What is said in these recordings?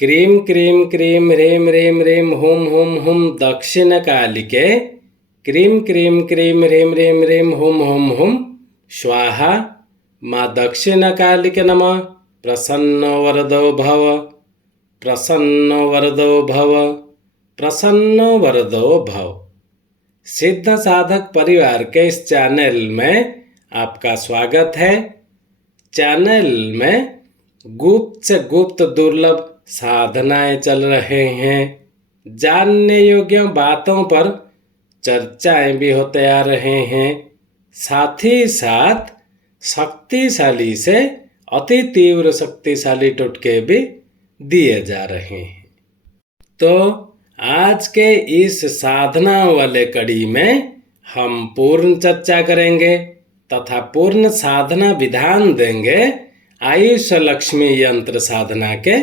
क्रीं क्रीं क्रीं ह्रीं ह्रीं ह्रीं हुं हुं हुं दक्षिणकालिके क्रीं क्रीं क्रीं ह्रीं ह्रीं ह्रीं हुं हुं हुं स्वाहा। माँ दक्षिणकालिके नमः। प्रसन्नो वरदो भव, प्रसन्नो वरदो भव, प्रसन्नो वरदो भव। सिद्ध साधक परिवार के इस चैनल में आपका स्वागत है। चैनल में गुप्त से गुप्त दुर्लभ साधनाएं चल रहे हैं। जानने योग्य बातों पर चर्चाएं भी होते आ रहे हैं। साथ ही साथ शक्तिशाली से अति तीव्र शक्तिशाली टोटके भी दिए जा रहे हैं। तो आज के इस साधना वाले कड़ी में हम पूर्ण चर्चा करेंगे तथा पूर्ण साधना विधान देंगे आयुष लक्ष्मी यंत्र साधना के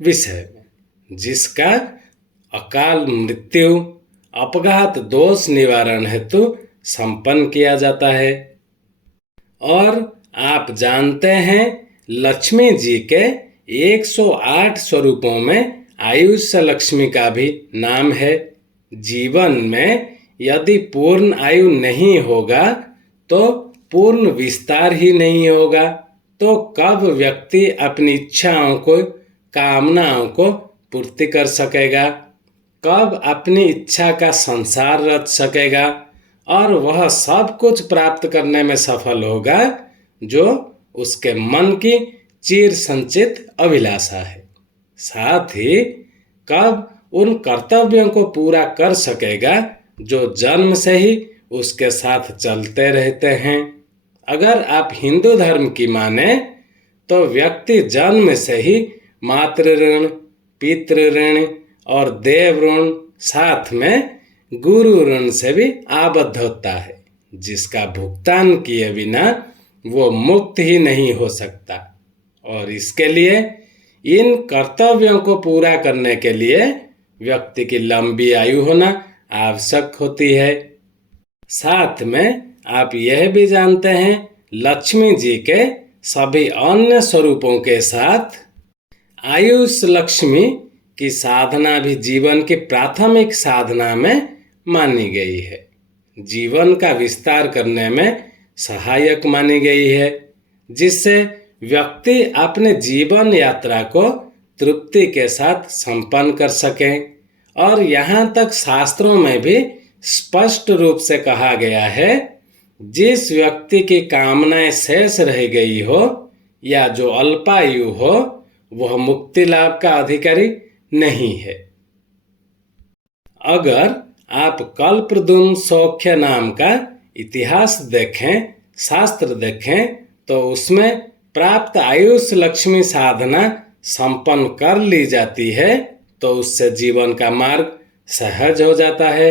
विषय में, जिसका अकाल मृत्यु अपघात दोष निवारण हेतु संपन्न किया जाता है। और आप जानते हैं लक्ष्मी जी के 108 स्वरूपों में आयुष लक्ष्मी का भी नाम है। जीवन में यदि पूर्ण आयु नहीं होगा तो पूर्ण विस्तार ही नहीं होगा। तो कब व्यक्ति अपनी इच्छाओं को, कामनाओं को पूर्ति कर सकेगा, कब अपनी इच्छा का संसार रच सकेगा और वह सब कुछ प्राप्त करने में सफल होगा जो उसके मन की चिर संचित अभिलाषा है। साथ ही कब उन कर्तव्यों को पूरा कर सकेगा जो जन्म से ही उसके साथ चलते रहते हैं। अगर आप हिंदू धर्म की माने तो व्यक्ति जन्म से ही मातृ ऋण, पितृ ऋण और देव ऋण, साथ में गुरु ऋण से भी आबद्ध होता है, जिसका भुगतान किए बिना वो मुक्त ही नहीं हो सकता। और इसके लिए इन कर्तव्यों को पूरा करने के लिए व्यक्ति की लंबी आयु होना आवश्यक होती है। साथ में आप यह भी जानते हैं लक्ष्मी जी के सभी अन्य स्वरूपों के साथ आयुष लक्ष्मी की साधना भी जीवन की प्राथमिक साधना में मानी गई है। जीवन का विस्तार करने में सहायक मानी गई है, जिससे व्यक्ति अपने जीवन यात्रा को तृप्ति के साथ संपन्न कर सके। और यहाँ तक शास्त्रों में भी स्पष्ट रूप से कहा गया है, जिस व्यक्ति की कामनाएं शेष रह गई हो या जो अल्पायु हो वह मुक्ति लाभ का अधिकारी नहीं है। अगर आप कल्पद्रुम सौख्य नाम का इतिहास देखें, शास्त्र देखें, तो उसमें प्राप्त आयुष लक्ष्मी साधना संपन्न कर ली जाती है तो उससे जीवन का मार्ग सहज हो जाता है।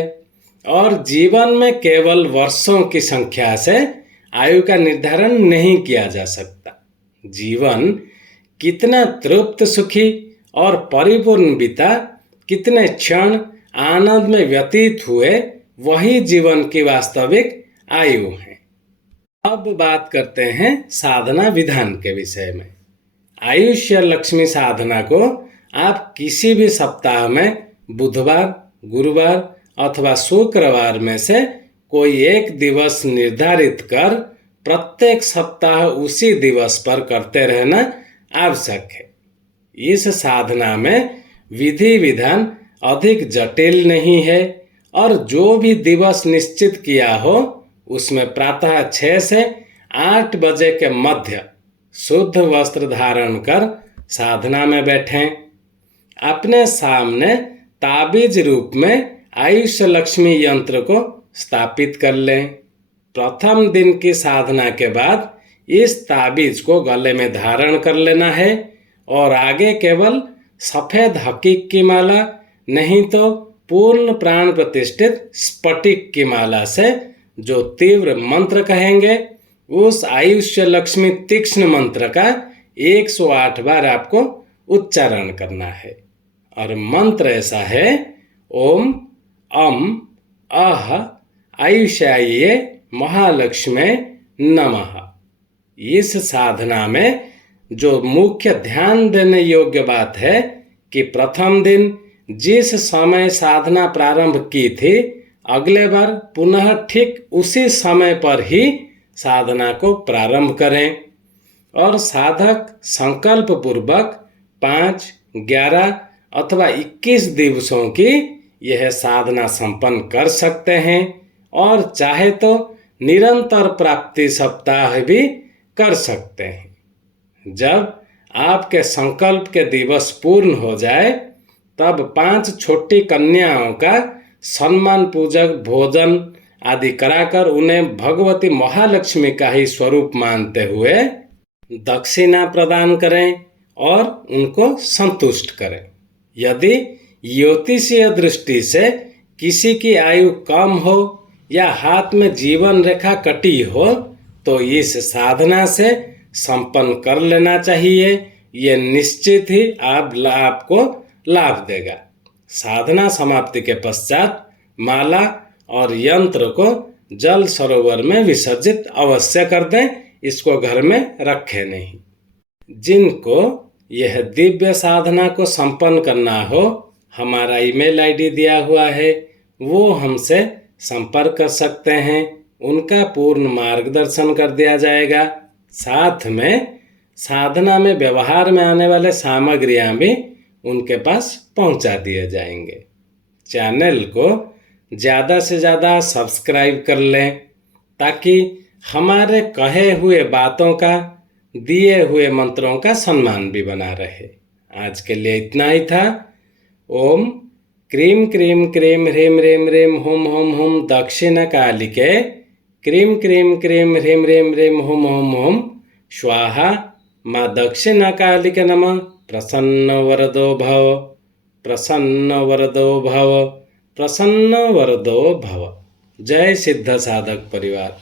और जीवन में केवल वर्षों की संख्या से आयु का निर्धारण नहीं किया जा सकता। जीवन कितना तृप्त, सुखी और परिपूर्ण बीता, कितने क्षण आनंद में व्यतीत हुए, वही जीवन की वास्तविक आयु है। अब बात करते हैं साधना विधान के विषय में। आयुष लक्ष्मी साधना को आप किसी भी सप्ताह में बुधवार, गुरुवार अथवा शुक्रवार में से कोई एक दिवस निर्धारित कर प्रत्येक सप्ताह उसी दिवस पर करते रहना आवश्यक है। इस साधना में विधि विधान अधिक जटिल नहीं है और जो भी दिवस निश्चित किया हो उसमें प्रातः 6 से 8 बजे के मध्य शुद्ध वस्त्र धारण कर साधना में बैठें। अपने सामने ताबीज रूप में आयुष लक्ष्मी यंत्र को स्थापित कर लें। प्रथम दिन की साधना के बाद इस ताबीज को गले में धारण कर लेना है और आगे केवल सफेद हकीक की माला, नहीं तो पूर्ण प्राण प्रतिष्ठित स्फटिक की माला से जो तीव्र मंत्र कहेंगे, उस आयुष लक्ष्मी तीक्ष्ण मंत्र का 108 बार आपको उच्चारण करना है। और मंत्र ऐसा है, ओम अम अह आयुष्याय महालक्ष्मी नमः। इस साधना में जो मुख्य ध्यान देने योग्य बात है कि प्रथम दिन जिस समय साधना प्रारंभ की थी, अगले बार पुनः ठीक उसी समय पर ही साधना को प्रारंभ करें और साधक संकल्प पूर्वक 5, 11 अथवा 21 दिवसों की यह साधना संपन्न कर सकते हैं और चाहे तो निरंतर प्राप्ति सप्ताह भी कर सकते हैं। जब आपके संकल्प के दिवस पूर्ण हो जाए तब 5 छोटी कन्याओं का सम्मान पूजक भोजन आदि कराकर उन्हें भगवती महालक्ष्मी का ही स्वरूप मानते हुए दक्षिणा प्रदान करें और उनको संतुष्ट करें। यदि ज्योतिषीय दृष्टि से किसी की आयु कम हो या हाथ में जीवन रेखा कटी हो तो इस साधना से संपन्न कर लेना चाहिए। ये निश्चित ही आपको लाभ देगा। साधना समाप्ति के पश्चात माला और यंत्र को जल सरोवर में विसर्जित अवश्य कर दें, इसको घर में रखें नहीं। जिनको यह दिव्य साधना को संपन्न करना हो, हमारा ईमेल आईडी दिया हुआ है, वो हमसे संपर्क कर सकते हैं। उनका पूर्ण मार्गदर्शन कर दिया जाएगा। साथ में साधना में व्यवहार में आने वाले सामग्रियां भी उनके पास पहुंचा दिए जाएंगे। चैनल को ज़्यादा से ज़्यादा सब्सक्राइब कर लें ताकि हमारे कहे हुए बातों का, दिए हुए मंत्रों का सम्मान भी बना रहे। आज के लिए इतना ही था। ओम क्रीम क्रीम क्रीम ह्रीम ह्रीम ह्रीम हुम हुम हुम दक्षिण कालिके क्रीम क्रीम क्रीम ह्रीम ह्रीम ह्रीम हुम हुम हुम स्वाहा माँ दक्षिण कालिके नमः। प्रसन्न वरदो भव, प्रसन्न वरदो भव, प्रसन्न वरदो भव। जय सिद्ध साधक परिवार।